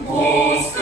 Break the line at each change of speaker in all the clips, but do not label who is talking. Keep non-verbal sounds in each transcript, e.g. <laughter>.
Most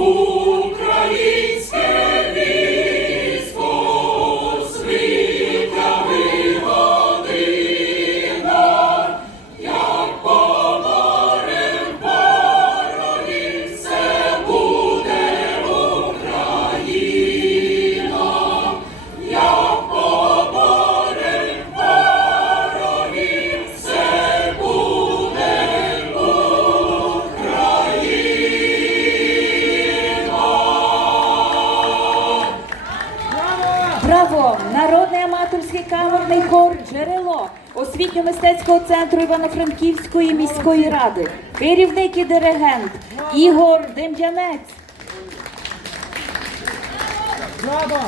Ooh. <laughs> Браво! Народний аматорський камерний хор Джерело освітньо-мистецького центру Івано-Франківської міської ради. Керівник і диригент Ігор Дем'янець.
Браво!